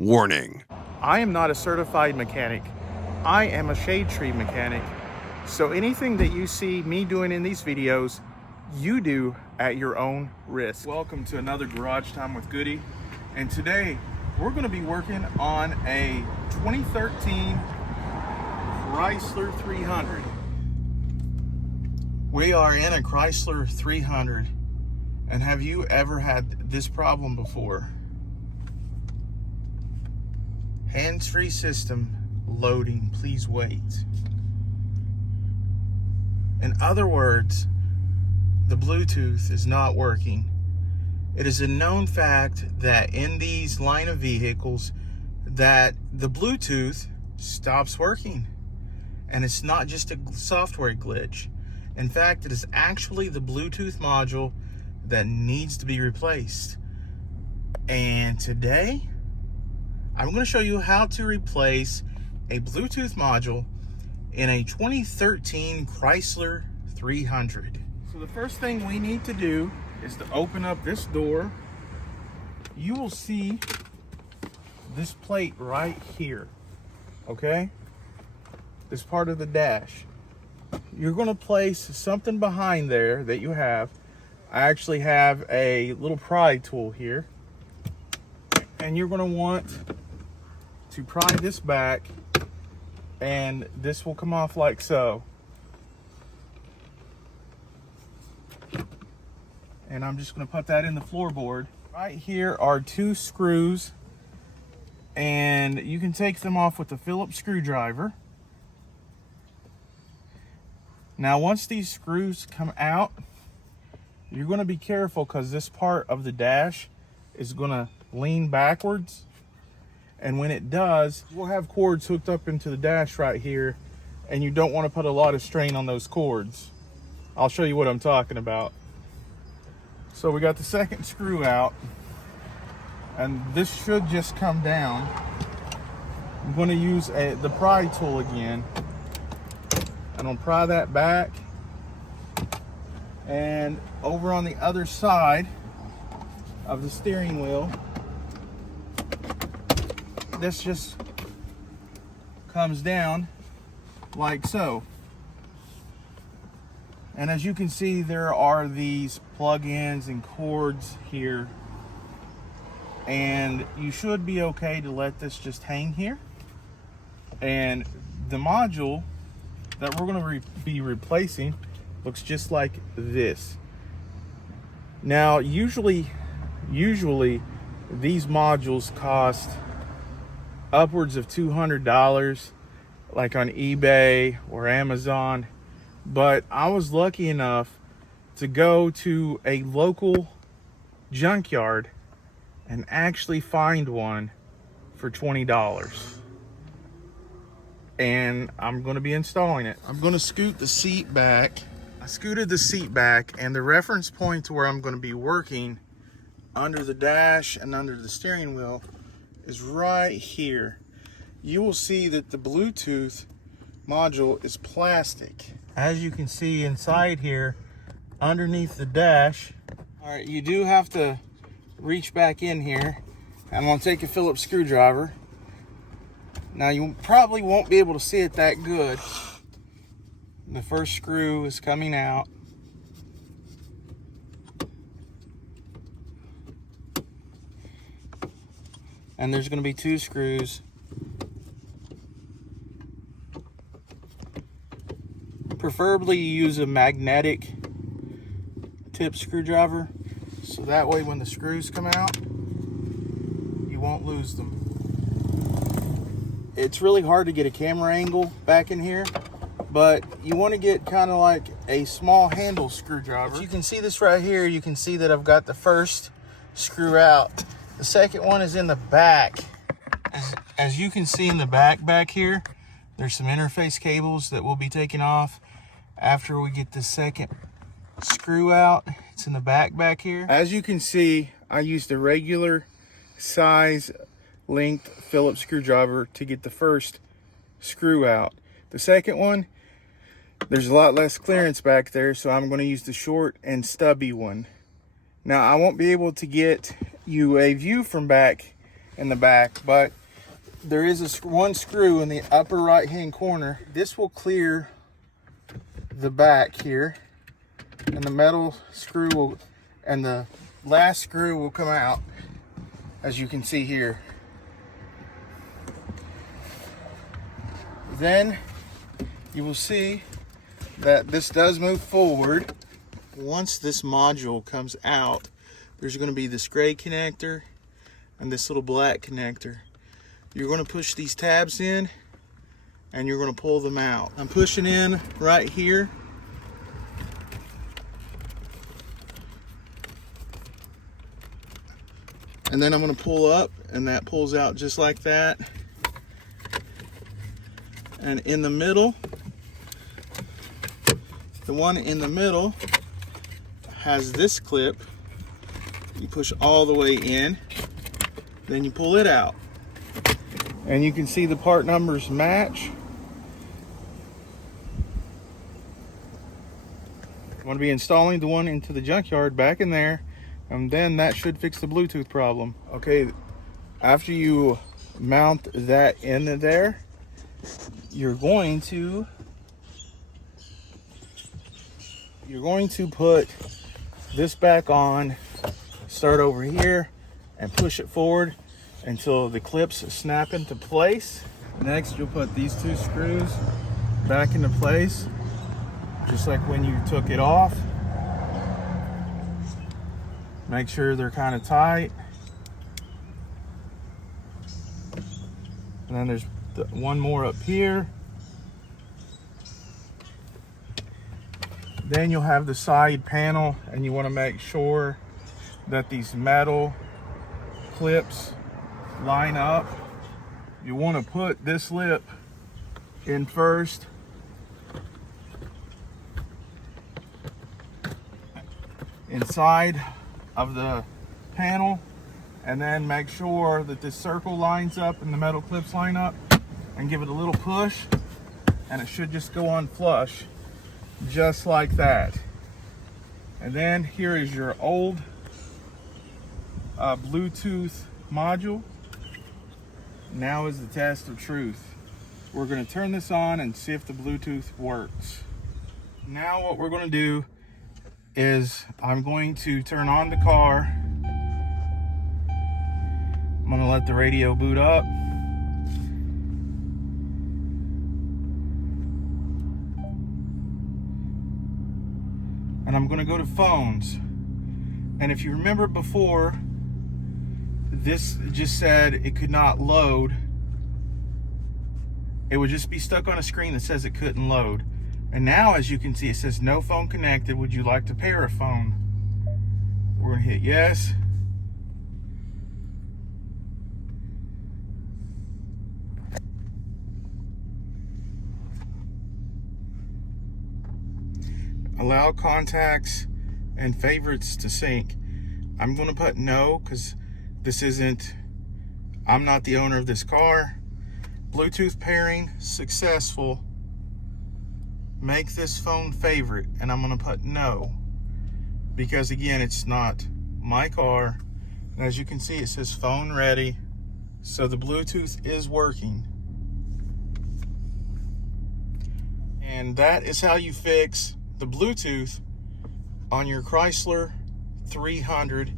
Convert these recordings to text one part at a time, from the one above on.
Warning. I am not a certified mechanic. I am a shade tree mechanic. So anything that you see me doing in these videos, you do at your own risk. Welcome to another Garage Time with Goody. And today we're going to be working on a 2013 Chrysler 300. We are in a Chrysler 300. And have you ever had this problem before? Hands-free system loading, please wait. In other words, the Bluetooth is not working. It is a known fact that in these line of vehicles that the Bluetooth stops working. And it's not just a software glitch. In fact, it is actually the Bluetooth module that needs to be replaced. And today, I'm going to show you how to replace a Bluetooth module in a 2013 Chrysler 300. So the first thing we need to do is to open up this door. You will see this plate right here, okay? This part of the dash. You're going to place something behind there that you have. I actually have a little pry tool here. And you're going to want to pry this back, and this will come off like so. And I'm just going to put that in the floorboard. Right here are two screws, and you can take them off with a Phillips screwdriver. Now once these screws come out, you're going to be careful because this part of the dash is going to lean backwards. And when it does, we'll have cords hooked up into the dash right here, and you don't want to put a lot of strain on those cords. I'll show you what I'm talking about. So we got the second screw out, and this should just come down. I'm going to use the pry tool again, and I'll pry that back. And over on the other side of the steering wheel, this just comes down like so. And as you can see, there are these plug-ins and cords here, and you should be okay to let this just hang here. And the module that we're going to be replacing looks just like this. Now usually these modules cost upwards of $200, like on eBay or Amazon. But I was lucky enough to go to a local junkyard and actually find one for $20. And I'm going to be installing it. I'm going to scoot the seat back. I scooted the seat back, and the reference point to where I'm going to be working under the dash and under the steering wheel is right here. You will see that the Bluetooth module is plastic. As you can see inside here, underneath the dash, all right, you do have to reach back in here. I'm going to take a Phillips screwdriver. Now you probably won't be able to see it that good. The first screw is coming out. And there's going to be two screws. Preferably you use a magnetic tip screwdriver, so that way when the screws come out, you won't lose them. It's really hard to get a camera angle back in here, but you want to get kind of like a small handle screwdriver. If you can see this right here, you can see that I've got the first screw out. The second one is in the back. As you can see in the back here, there's some interface cables that we'll be taking off after we get the second screw out. It's in the back here. As you can see, I used a regular size length Phillips screwdriver to get the first screw out. The second one, there's a lot less clearance back there, so I'm going to use the short and stubby one. Now I won't be able to get you a view from back in the back, but there is one screw in the upper right hand corner. This will clear the back here, and the metal screw will, and the last screw will come out, as you can see here. Then you will see that this does move forward. Once this module comes out, there's going to be this gray connector and this little black connector. You're going to push these tabs in and you're going to pull them out. I'm pushing in right here. And then I'm going to pull up, and that pulls out just like that. And in the middle, the one in the middle has this clip. You push all the way in, then you pull it out. And you can see the part numbers match. I'm going to be installing the one into the junkyard back in there, and then that should fix the Bluetooth problem. Okay, after you mount that in there, you're going to put this back on, start over here and push it forward until the clips snap into place. Next, you'll put these two screws back into place, just like when you took it off. Make sure they're kind of tight. And then there's one more up here. Then you'll have the side panel, and you want to make sure that these metal clips line up. You want to put this lip in first. Inside of the panel, and then make sure that this circle lines up and the metal clips line up, and give it a little push, and it should just go on flush, just like that. And then here is your old Bluetooth module. Now is the test of truth. We're going to turn this on and see if the Bluetooth works. Now what we're going to do is I'm going to turn on the car. I'm going to let the radio boot up. And I'm going to go to phones. And if you remember before, this just said it could not load. It would just be stuck on a screen that says it couldn't load. And now, as you can see, it says no phone connected. Would you like to pair a phone? We're going to hit yes. Allow contacts and favorites to sync. I'm going to put no because I'm not the owner of this car. Bluetooth pairing successful. Make this phone favorite, and I'm going to put no because again, it's not my car. And as you can see, it says phone ready, so the Bluetooth is working. And that is how you fix the Bluetooth on your Chrysler 300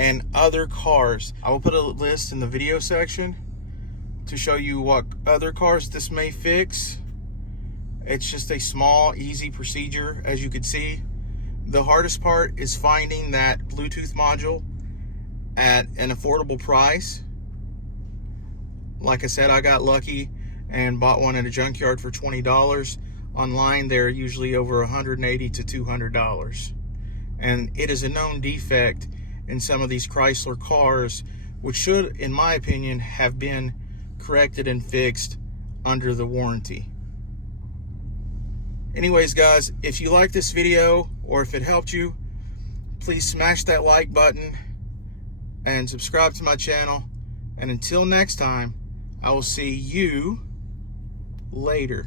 and other cars. I will put a list in the video section to show you what other cars this may fix. It's just a small, easy procedure, as you can see. The hardest part is finding that Bluetooth module at an affordable price. Like I said, I got lucky and bought one at a junkyard for $20. Online, they're usually over $180 to $200. And it is a known defect in some of these Chrysler cars, which should, in my opinion, have been corrected and fixed under the warranty. Anyways, guys, if you like this video or if it helped you, please smash that like button and subscribe to my channel. And until next time, I will see you later.